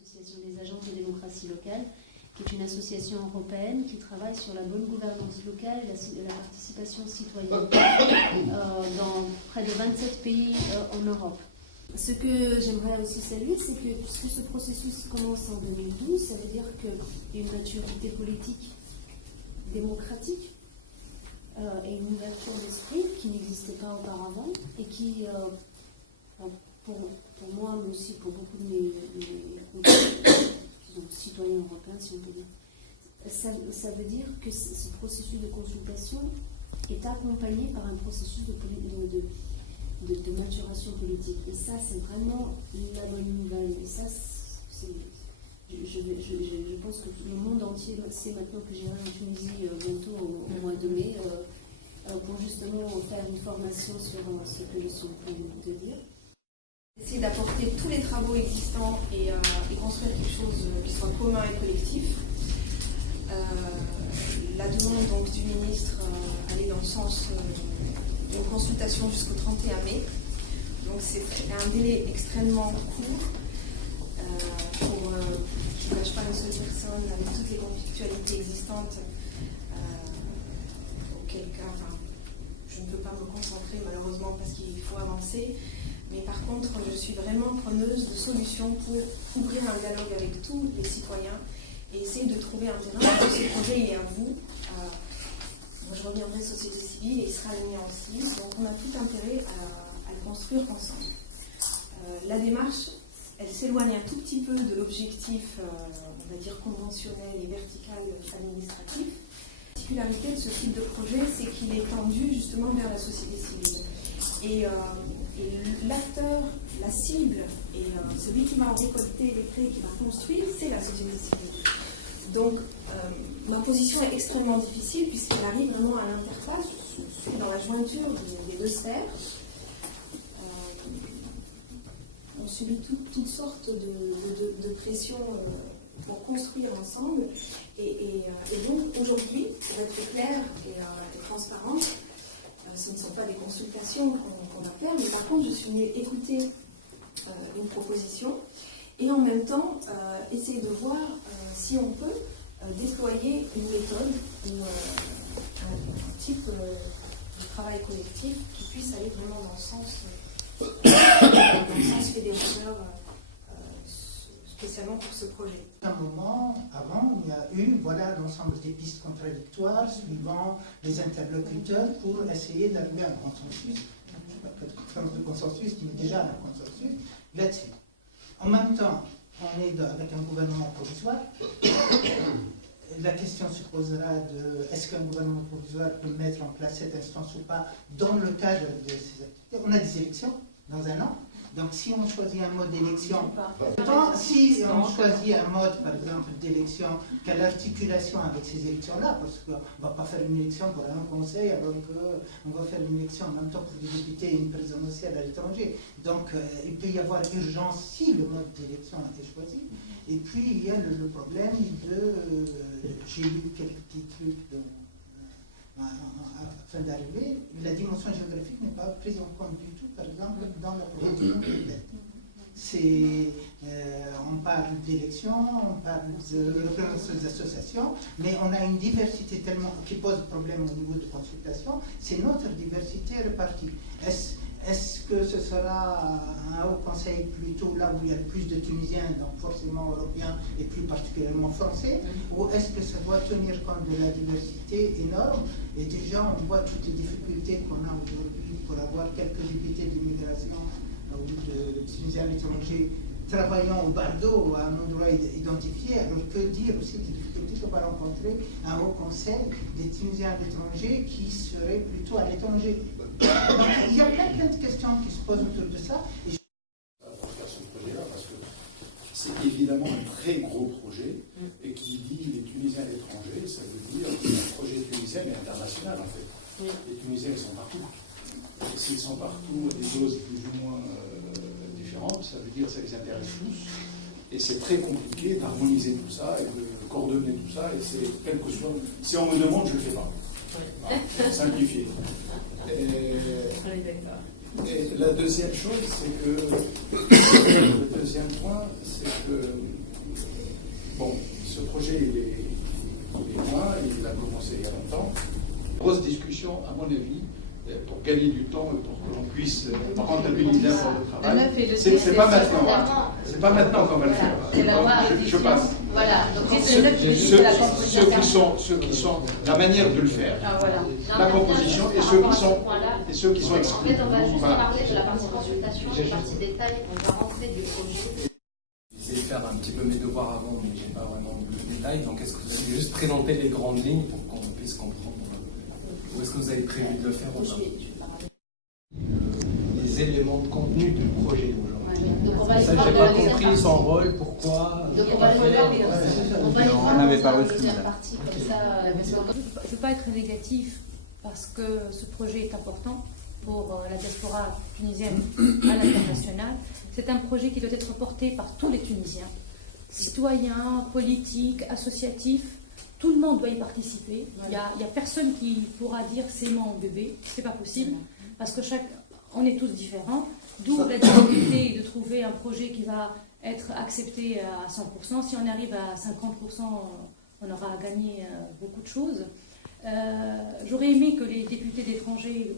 l'Association des agents de démocratie locale, qui est une association européenne qui travaille sur la bonne gouvernance locale et la participation citoyenne dans près de 27 pays en Europe. Ce que j'aimerais aussi saluer, c'est que puisque ce processus commence en 2012, ça veut dire qu'il y a une maturité politique démocratique et une ouverture d'esprit qui n'existait pas auparavant et qui, pour moi, mais aussi pour beaucoup de mes citoyens européens, si on peut dire, ça veut dire que ce processus de consultation est accompagné par un processus de maturation politique. Et ça, c'est vraiment la bonne nouvelle. Et ça, je pense que le monde entier sait maintenant que j'irai en Tunisie bientôt au mois de mai pour justement faire une formation sur ce que je suis en train de dire. Essayer d'apporter tous les travaux existants et construire quelque chose qui soit commun et collectif. La demande donc du ministre allait dans le sens d'une consultation jusqu'au 31 mai. Donc c'est un délai extrêmement court pour, je ne lâche pas une seule personne avec toutes les conflictualités existantes. Auquel cas, je ne peux pas me concentrer malheureusement parce qu'il faut avancer. Mais par contre, je suis vraiment preneuse de solutions pour ouvrir un dialogue avec tous les citoyens et essayer de trouver un terrain pour ce projet et à vous. Moi, je reviendrai société civile et israélien aussi. Donc, on a tout intérêt à le construire ensemble. La démarche, elle s'éloigne un tout petit peu de l'objectif, on va dire, conventionnel et vertical administratif. La particularité de ce type de projet, c'est qu'il est tendu justement vers la société civile. Et l'acteur, la cible, et celui qui va en récolter les prêts, qui va construire, c'est la société civile. Donc, ma position est extrêmement difficile puisqu'elle arrive vraiment à l'interface. Je suis dans la jointure des deux sphères. On subit toutes sortes de pressions pour construire ensemble. Et donc, aujourd'hui, pour être claire et transparente, ce ne sont pas des consultations qu'on va faire, mais par contre, je suis venue écouter une proposition et en même temps essayer de voir si on peut déployer une méthode ou un type de travail collectif qui puisse aller vraiment dans le sens fédérateur, spécialement pour ce projet. À un moment, avant, il y a eu l'ensemble des pistes contradictoires suivant les interlocuteurs pour essayer d'arriver à un consensus. Un consensus qui est déjà un consensus là-dessus. En même temps, on est avec un gouvernement provisoire. La question se posera de est-ce qu'un gouvernement provisoire peut mettre en place cette instance ou pas dans le cadre de ces activités. On a des élections dans un an. Donc si on choisit un mode d'élection, si on choisit un mode par exemple d'élection, quelle articulation avec ces élections-là, parce qu'on ne va pas faire une élection pour un conseil alors qu'on va faire une élection en même temps pour des députés et une présidentielle à l'étranger. Donc il peut y avoir urgence si le mode d'élection a été choisi. Et puis il y a le problème de, j'ai lu quelques petits trucs afin d'arriver, la dimension géographique n'est pas prise en compte du tout, par exemple, dans la proposition de l'aide. On parle d'élections, on parle de représentation des associations, mais on a une diversité tellement qui pose problème au niveau de consultation, c'est notre diversité répartie. Est-ce que ce sera un haut conseil plutôt là où il y a le plus de Tunisiens, donc forcément européens et plus particulièrement français, ou est-ce que ça doit tenir compte de la diversité énorme? Et déjà, on voit toutes les difficultés qu'on a aujourd'hui pour avoir quelques députés d'immigration ou de Tunisiens à l'étranger travaillant au Bardo, à un endroit identifié. Alors que dire aussi des difficultés qu'on va rencontrer un haut conseil des Tunisiens à l'étranger qui seraient plutôt à l'étranger? Donc il y a plein de questions qui se posent autour de ça. Pour faire ce projet-là, parce que c'est évidemment un très gros projet, et qui dit les Tunisiens à l'étranger, ça veut dire que c'est un projet tunisien et international en fait. Les Tunisiens ils sont partout. Et s'ils sont partout à des doses plus ou moins différentes, ça veut dire que ça les intéresse tous. Et c'est très compliqué d'harmoniser tout ça et de coordonner tout ça. Et c'est quelque chose. Si on me demande, je ne le fais pas. Voilà, simplifier. Et la deuxième chose, c'est que le deuxième point, c'est que Bon, ce projet, il est loin, il a commencé il y a longtemps. Grosse discussion, à mon avis, pour gagner du temps et pour que l'on puisse rentabiliser un peu le travail. C'est pas maintenant. C'est pas maintenant qu'on va le faire. Je passe. Voilà. Donc ceux qui sont la manière de le faire, la composition et ceux qui sont exclus. En fait, on va juste parler de la partie consultation, la partie détail, on va rentrer du projet. J'essaie de faire un petit peu mes devoirs avant, mais j'ai pas vraiment le détail. Donc, est-ce que vous allez juste présenter les grandes lignes pour qu'on puisse comprendre, ou est-ce que vous avez prévu de le faire ou pas? Les éléments de contenu du projet aujourd'hui. Ça, j'ai pas compris son rôle, pourquoi. Donc, on va le voir. On n'avait pas reçu. Je ne veux pas être négatif parce que ce projet est important pour la diaspora tunisienne à l'international. C'est un projet qui doit être porté par tous les Tunisiens, citoyens, politiques, associatifs. Tout le monde doit y participer. Il n'y a personne qui pourra dire c'est mon bébé. C'est pas possible parce que on est tous différents. D'où la difficulté de trouver un projet qui va être accepté à 100%. Si on arrive à 50%, on aura gagné beaucoup de choses. J'aurais aimé que les députés d'étrangers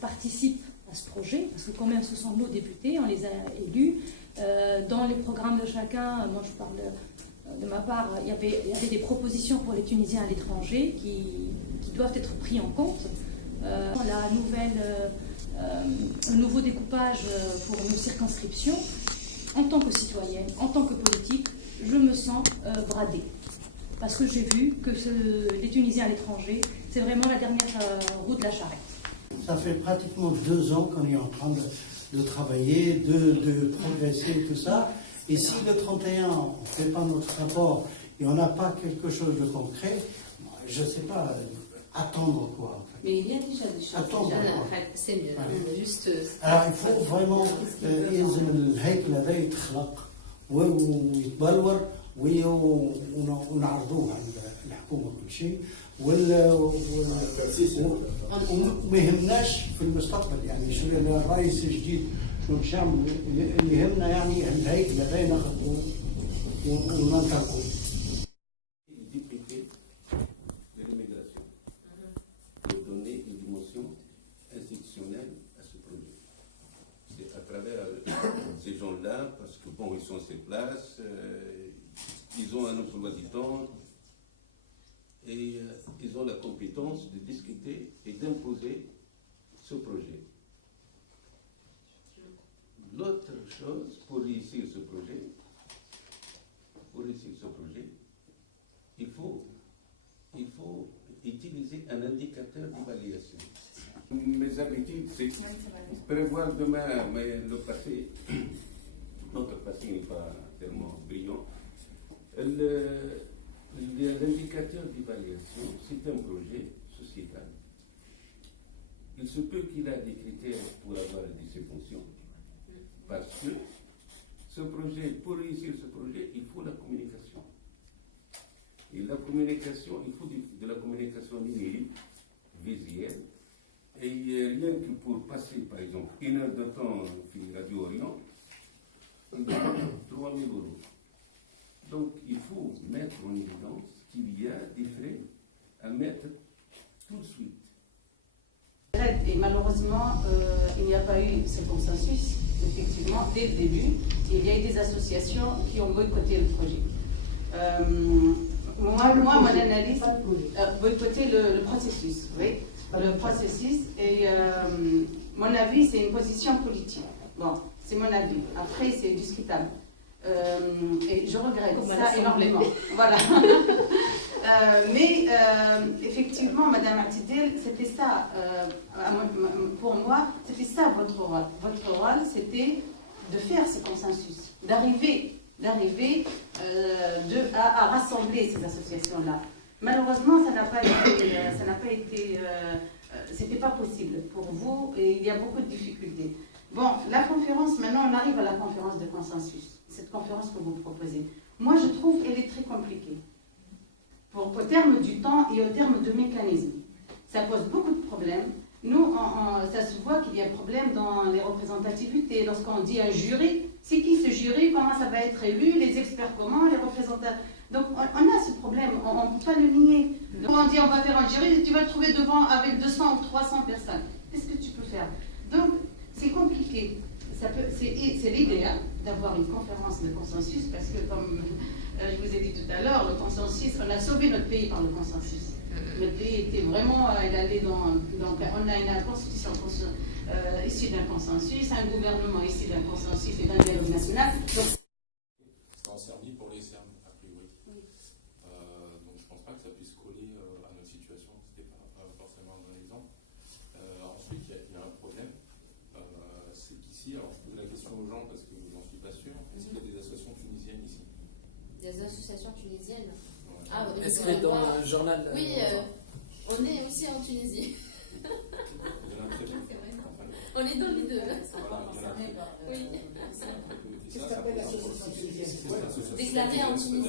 participent à ce projet, parce que quand même ce sont nos députés, on les a élus. Dans les programmes de chacun, moi je parle de ma part, il y avait des propositions pour les Tunisiens à l'étranger qui doivent être pris en compte. Un nouveau découpage pour nos circonscriptions, en tant que citoyenne, en tant que politique, je me sens bradée. Parce que j'ai vu que les Tunisiens à l'étranger, c'est vraiment la dernière roue de la charrette. Ça fait pratiquement 2 ans qu'on est en train de travailler, de progresser et tout ça. Et si le 31, on ne fait pas notre rapport et on n'a pas quelque chose de concret, je ne sais pas, attendre quoi. En fait. Mais il y a déjà des choses. Attendre quoi. C'est mieux. Juste. Alors il faut vraiment يلزم الهيكل هذا يتخلق ويتبلور ونعرضوه على الحكومه كل شيء وما يهمناش في المستقبل يعني شو الرئيس الجديد شو مش يعمل اللي يهمنا يعني الهيكل هذا ناخذه وننطلقوا. Ces gens-là, parce que bon, ils sont sur place, ils ont un emploi du temps et ils ont la compétence de discuter et d'imposer ce projet. L'autre chose, pour réussir ce projet, il faut utiliser un indicateur d'évaluation. Mes habitudes, c'est prévoir demain, mais le passé, notre passé n'est pas tellement brillant. L'indicateur d'évaluation, c'est un projet sociétal. Il se peut qu'il ait des critères pour avoir des subventions, parce que ce projet, pour réussir ce projet, il faut la communication. Et la communication, il faut de la communication numérique, visuelle. Et rien que pour passer, par exemple, 1 heure de temps sur Radio Orient, on demande 3 000 €. Donc, il faut mettre en évidence qu'il y a des frais à mettre tout de suite. Et malheureusement, il n'y a pas eu ce consensus, effectivement, dès le début. Il y a eu des associations qui ont boycotté le projet. Moi, mon analyse, boycotter le processus, oui. Le processus et mon avis, c'est une position politique. Bon, c'est mon avis. Après, c'est discutable. Et je regrette ça énormément. Voilà. Mais effectivement, Madame Atidel, c'était ça, pour moi, c'était ça votre rôle. Votre rôle, c'était de faire ce consensus, d'arriver à rassembler ces associations-là. Malheureusement, ça n'a pas été, c'était pas possible pour vous et il y a beaucoup de difficultés. Bon, la conférence, maintenant on arrive à la conférence de consensus, cette conférence que vous proposez. Moi je trouve qu'elle est très compliquée, au terme du temps et au terme de mécanismes. Ça pose beaucoup de problèmes. Nous, ça se voit qu'il y a un problème dans les représentativités. Lorsqu'on dit un jury, c'est qui ce jury? Comment ça va être élu? Les experts comment? Les représentants Donc on a ce problème, on ne peut pas le nier. Donc on dit on va faire Algérie, tu vas te trouver devant avec 200 ou 300 personnes. Qu'est-ce que tu peux faire? Donc c'est compliqué. C'est l'idéal d'avoir une conférence de consensus parce que comme je vous ai dit tout à l'heure, le consensus, on a sauvé notre pays par le consensus. Notre pays était vraiment, elle allait on a une constitution issue d'un consensus, un gouvernement issu d'un consensus et d'un dialogue national. Donc, c'est en Serbie pour les Serbes, a priori. Oui. Donc je ne pense pas que ça puisse coller à notre situation. Ce n'était pas forcément un bon exemple. Ensuite, il y a un problème. C'est qu'ici, alors je pose la question aux gens parce que j'en suis pas sûr. Est-ce qu'il y a des associations tunisiennes ici? Des associations tunisiennes. Ouais. Ah, est-ce que dans un journal... Oui, on est aussi en Tunisie. On est dans les deux. Oui. Qu'est-ce que t'appelles l'association tunisienne? Déclarée en Tunisie.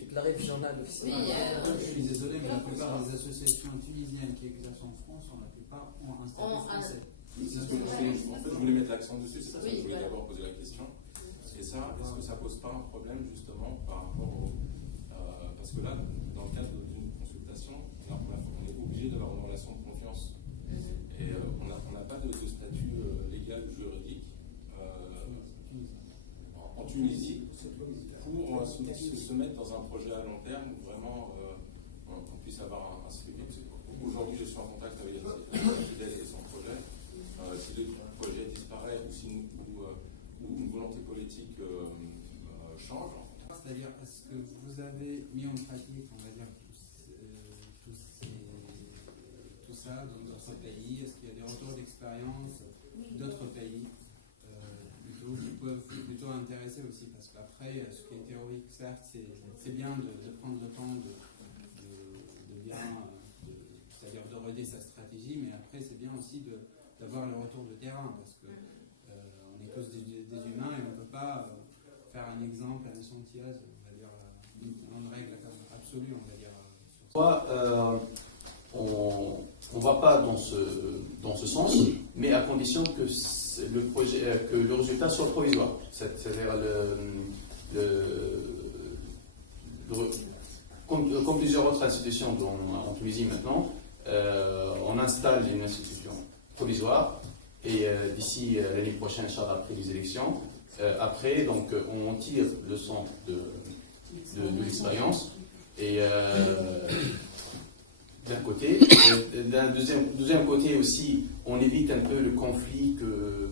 Déclarée du journal officiel. Oui. Je suis désolé, mais la plupart des associations tunisiennes qui exercent en France, la plupart ont un statut français. En fait, je voulais mettre l'accent dessus, c'est pour ça que je voulais d'abord poser la question. Et ça, est-ce que ça pose pas un problème justement par rapport au... parce que là, dans le cadre d'une consultation, on est obligé d'avoir une relation de confiance. Et on n'a pas de statut légal ou juridique en Tunisie pour se mettre dans un projet à long terme où vraiment on puisse avoir un suivi. Aujourd'hui, je suis en contact avec Fidel et son projet. Si le projet disparaît ou une volonté politique change. C'est-à-dire, est-ce que vous avez mis en pratique, on va dire, tout ça dans d'autres pays? Est-ce qu'il y a des retours d'expérience d'autres pays qui peuvent plutôt intéresser aussi? Parce qu'après, ce qui est théorique, certes, c'est bien de prendre le temps de bien, c'est-à-dire de roder sa stratégie, mais après, c'est bien aussi d'avoir le retour de terrain, parce que on est tous des humains et on ne peut pas faire un exemple, un échantillage, on va dire, une règle absolue, on va dire. On ne va pas dans ce sens, mais à condition que le résultat soit provisoire. C'est-à-dire, comme plusieurs autres institutions en Tunisie maintenant, on installe une institution provisoire et d'ici l'année prochaine, Inch'Allah, après les élections, après, donc, on tire le son de l'expérience et d'un côté. D'un deuxième côté aussi, on évite un peu le conflit que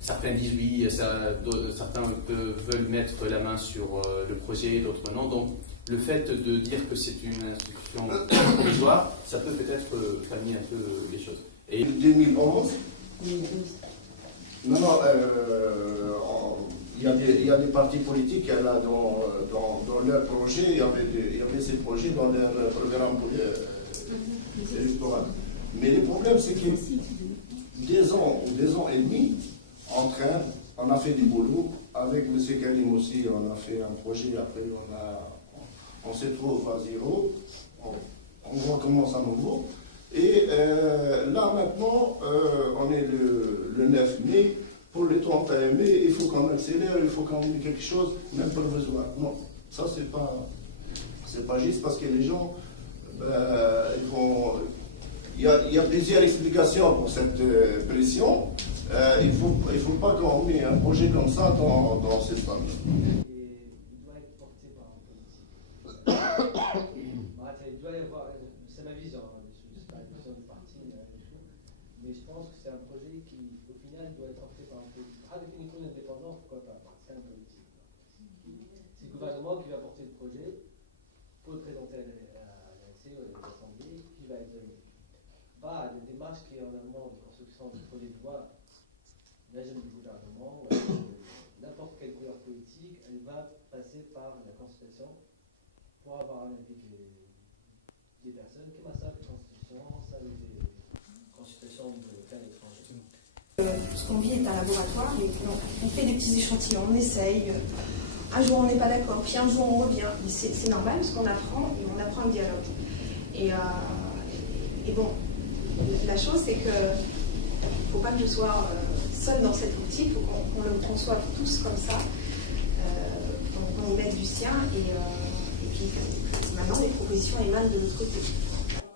certains disent oui, certains veulent mettre la main sur le projet, d'autres non. Donc le fait de dire que c'est une institution provisoire, ça peut peut-être calmer un peu les choses. Et 2011, non, il y a des partis politiques là, dans leur projet, il y avait ces projets dans leur programme électoral. Mais le problème, c'est que 2 ans ou 2 ans et demi, on a fait du boulot. Avec M. Karim aussi, on a fait un projet, après on se trouve à zéro, on recommence à nouveau. Et là maintenant, on est le 9 mai. Pour le 31 mai, il faut qu'on accélère, il faut qu'on ait quelque chose, même provisoire. Non, ça c'est pas juste parce que les gens, il y a plusieurs explications pour cette pression. Il faut pas qu'on mette un projet comme ça dans ces stades. Il doit être porté par un politique. Il doit y avoir, c'est ma vision, je ne suis pas la vision du parti, mais je pense que c'est un projet qui, au final, doit être porté par un politique. Avec une école indépendante, pourquoi pas? C'est un politique. C'est le gouvernement qui va porter le projet pour le présenter à l'ANC ou à l'Assemblée, qui va être donné. Bah, la démarche qui est en amont de construction du projet de loi, l'agenda du gouvernement, n'importe quelle couleur politique, elle va passer par la consultation pour avoir un avis des personnes. Comme ça, la constitution, ça avec des consultations de cas étrangers. Ce qu'on vit est un laboratoire, et on fait des petits échantillons, on essaye. Un jour on n'est pas d'accord, puis un jour on revient. C'est normal parce qu'on apprend et on apprend le dialogue. Et bon, la chose c'est que il ne faut pas que je sois seule dans cette optique, il faut qu'on le conçoive tous comme ça. On y mette du sien et puis maintenant les propositions émanent de l'autre côté.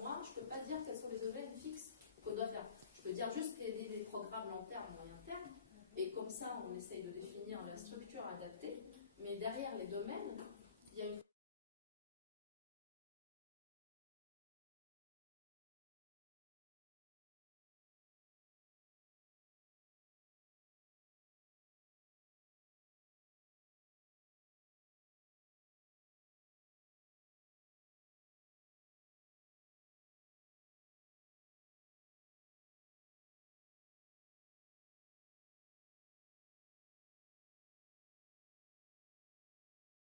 Moi, je ne peux pas dire quels sont les domaines fixes qu'on doit faire. Je peux dire juste qu'il y a des programmes long terme, moyen terme, et comme ça on essaye de définir la structure adaptée, mais derrière les domaines, il y a une